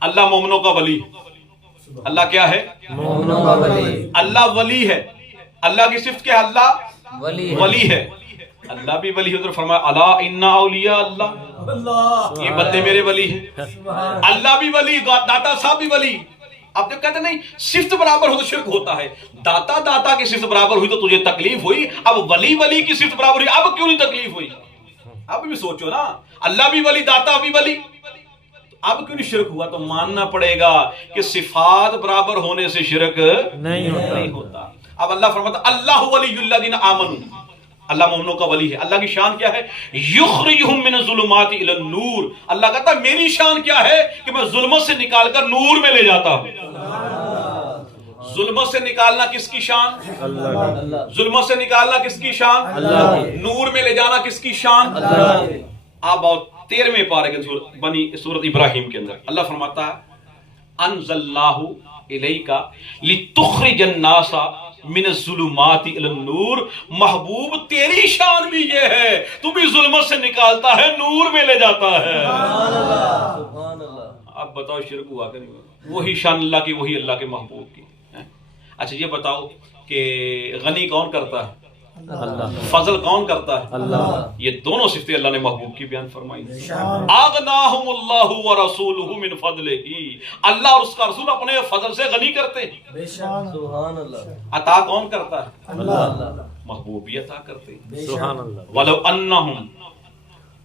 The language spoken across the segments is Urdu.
اللہ مومنوں کا ولی، اللہ کیا ہے؟ مومنوں کا ولی، اللہ ولی ہے، اللہ کی صفت کیا ہے؟ اللہ ولی ہے، اللہ بھی ولی ہے۔ ادھر فرمایا الا ان اولیاء اللہ، یہ بندے میرے ولی ہیں، اللہ بھی ولی، داتا صاحب بھی ولی۔ اب جب کہتے نہیں صفت برابر ہو تو شرک ہوتا ہے، داتا کی صفت برابر ہوئی تو تجھے تکلیف ہوئی، اب ولی کی صفت برابر ہوئی، اب کیوں نہیں تکلیف ہوئی؟ اب بھی سوچو نا، اللہ بھی ولی، داتا بھی ولی، اب کیوں نہیں شرک ہوا؟ تو ماننا پڑے گا کہ صفات برابر ہونے سے شرک نہیں ہوتا۔ اب اللہ فرماتا اللہ ولی الذین آمنوا، اللہ مومنوں کا ولی ہے۔ اللہ کی شان کیا ہے؟ یخرجہم من الظلمات الی النور، اللہ کہتا ہے میری شان کیا ہے کہ میں ظلمت سے نکال کر نور میں لے جاتا ہوں۔ ظلمت سے نکالنا کس کی شان؟ اللہ۔ ظلمت سے نکالنا کس کی شان؟ اللہ۔ نور میں لے جانا کس کی شان؟ اللہ۔ آپ 13ویں پارے کے بنی سورۃ ابراہیم کے اندر اللہ فرماتا ہے انزلناہ الیک لتخرج الناس من الظلمات الی النور، محبوب تیری شان بھی یہ ہے، تو بھی ظلمت سے نکالتا ہے، نور میں لے جاتا ہے۔ سبحان اللہ۔ اب بتاؤ شرک ہوا کہ نہیں ہوا؟ وہی شان اللہ کی، وہی اللہ کے محبوب کی۔ اچھا یہ بتاؤ کہ غنی کون کرتا ہے؟ اللہ۔ فضل کون کرتا ہے؟ اللہ۔ یہ دونوں صفتیں اللہ نے محبوب کی بیان فرمائی۔ اغناہم اللہ ورسولہ من فضلہ، اللہ اور اس کا رسول اپنے فضل سے غنی کرتے ہیں۔ سبحان اللہ۔ عطا کون کرتا ہے؟ اللہ۔ محبوب بھی عطا کرتے ہیں۔ سبحان اللہ۔ ولو انہم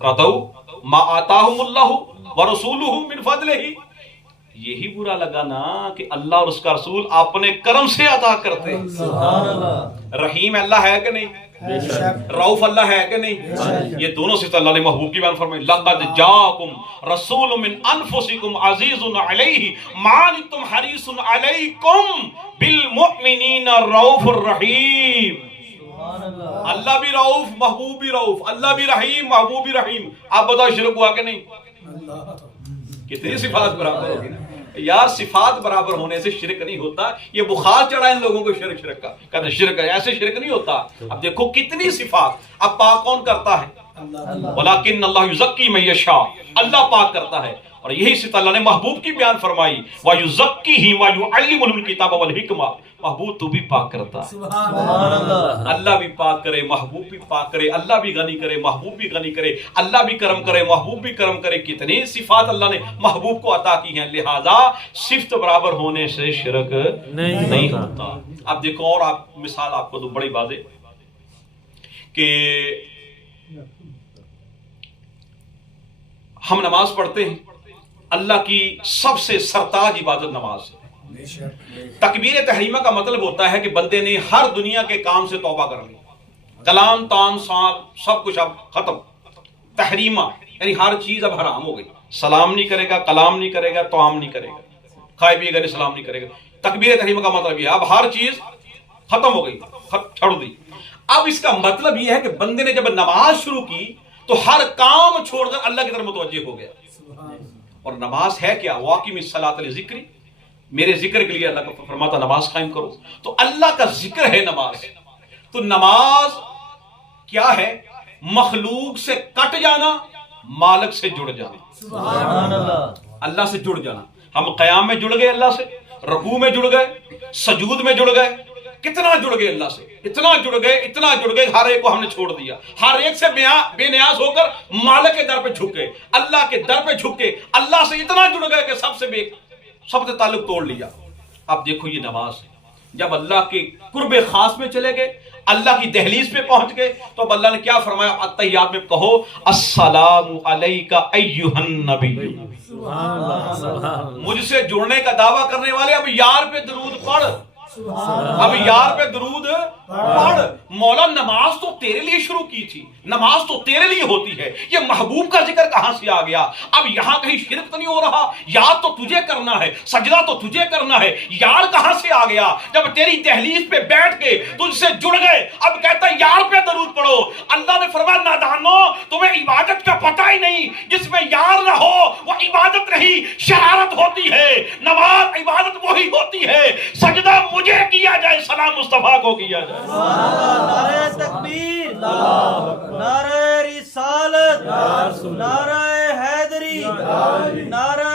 رضوا ما آتاہم اللہ ورسولہ من فضلہ، یہی برا لگا نا کہ اللہ اور اس کا رسول اپنے کرم سے عطا کرتے ہیں۔ سبحان اللہ۔ رحیم اللہ ہے کہ نہیں؟ رؤوف اللہ ہے کہ نہیں؟ یہ دونوں صفت اللہ نے محبوب کی بیان فرمائی۔ لقد جاءکم رسول من انفسکم عزیز علیہ ما عنتم حریص علیکم بالمؤمنین رؤوف الرحیم۔ اللہ بھی رؤوف، محبوب بھی رؤوف، اللہ بھی رحیم، محبوب بھی رحیم۔ آپ بتاؤ شرک ہوا کہ نہیں؟ کتنی صفات برابر ہوگی نا یار، صفات برابر ہونے سے شرک نہیں ہوتا۔ یہ بخار چڑھا ان لوگوں کو شرک کا، کہتے ہیں شرک ہے، ایسے شرک نہیں ہوتا۔ اب دیکھو کتنی صفات، اب پاک کون کرتا ہے؟ ولیکن اللہ یزکی من یشاء، اللہ پاک کرتا ہے، اور یہی صفت اللہ نے محبوب کی بیان فرمائی وَيُزَكِّهِ وَيُعَلِّمُهُ الْكِتَابَ وَالْحِکْمَةَ۔ محبوب تو بھی پاک کرتا ہے، سبحان اللہ۔ اللہ بھی پاک کرے، محبوب بھی پاک کرے، اللہ بھی غنی کرے، محبوب بھی غنی کرے، اللہ بھی کرم کرے، محبوب بھی کرم کرے۔ کتنی صفات اللہ نے محبوب کو عطا کی ہیں، لہذا صفت برابر ہونے سے شرک نہیں ہوتا۔ اب دیکھو اور آپ مثال آپ کو تو بڑی واضح کہ ہم نماز پڑھتے ہیں، اللہ کی سب سے سرتاج عبادت نماز ہے۔ تکبیر تحریمہ کا مطلب ہوتا ہے کہ بندے نے ہر دنیا کے کام سے توبہ کر لی، کلام تام سب کچھ اب ختم۔ تحریمہ یعنی ہر چیز اب حرام ہو گئی، سلام نہیں کرے گا، کلام نہیں کرے گا، طعام نہیں کرے گا، کھائے پیے گا نہیں، سلام نہیں کرے گا۔ تکبیر تحریمہ کا مطلب یہ ہے اب ہر چیز ختم ہو گئی، چھوڑ دی۔ اب اس کا مطلب یہ ہے کہ بندے نے جب نماز شروع کی تو ہر کام چھوڑ کر اللہ کی طرف متوجہ ہو گیا۔ اور نماز ہے کیا؟ واقعی الصلاۃ لذکری، میرے ذکر کے لیے اللہ کا فرماتا نماز قائم کرو، تو اللہ کا ذکر ہے نماز۔ تو نماز کیا ہے؟ مخلوق سے کٹ جانا، مالک سے جڑ جانا، سبحان اللہ۔ اللہ سے جڑ جانا۔ ہم قیام میں جڑ گئے اللہ سے، رکوع میں جڑ گئے، سجود میں جڑ گئے، کتنا جڑ گئے اللہ سے، اتنا جڑ گئے، ہر ایک کو ہم نے چھوڑ دیا، ہر ایک سے بے نیاز ہو کر مالک کے در پہ جھک گئے، اللہ کے در پہ جھک کے اللہ سے اتنا جڑ گئے کہ سب سے تعلق توڑ لیا۔ اب دیکھو یہ نماز ہے، جب اللہ کے قرب خاص میں چلے گئے، اللہ کی دہلیز پہ پہنچ گئے، تو اب اللہ نے کیا فرمایا؟ التحیات میں کہو السلام علیک ایھا النبی۔ مجھ سے جڑنے کا دعویٰ کرنے والے اب یار پہ درود پڑھ، اب یار پہ درود پڑھ۔ مولا نماز تو تیرے لیے شروع کی تھی، نماز تو تیرے لیے ہوتی ہے، یہ محبوب کا ذکر کہاں سے آ گیا؟ اب یہاں کہیں شرک تو نہیں ہو رہا؟ یاد تو تجھے کرنا ہے، سجدہ تو تجھے کرنا ہے، یار کہاں سے آ گیا؟ جب تیری دہلیز پہ بیٹھ کے تجھ سے جڑ گئے، اب کہتا ہے یار پہ درود پڑھو۔ اللہ نے فرمایا نادانو، تمہیں عبادت کا پتہ ہی نہیں، جس میں یار نہ ہو وہ عبادت نہیں، شرارت ہوتی ہے۔ نماز عبادت وہی ہوتی ہے، سجدہ مجھے کیا جائے، سلام مصطفیٰ کو کیا جائے۔ نعرہ تکبیر، نعرہ رسالت، نعرہ حیدری، نعرہ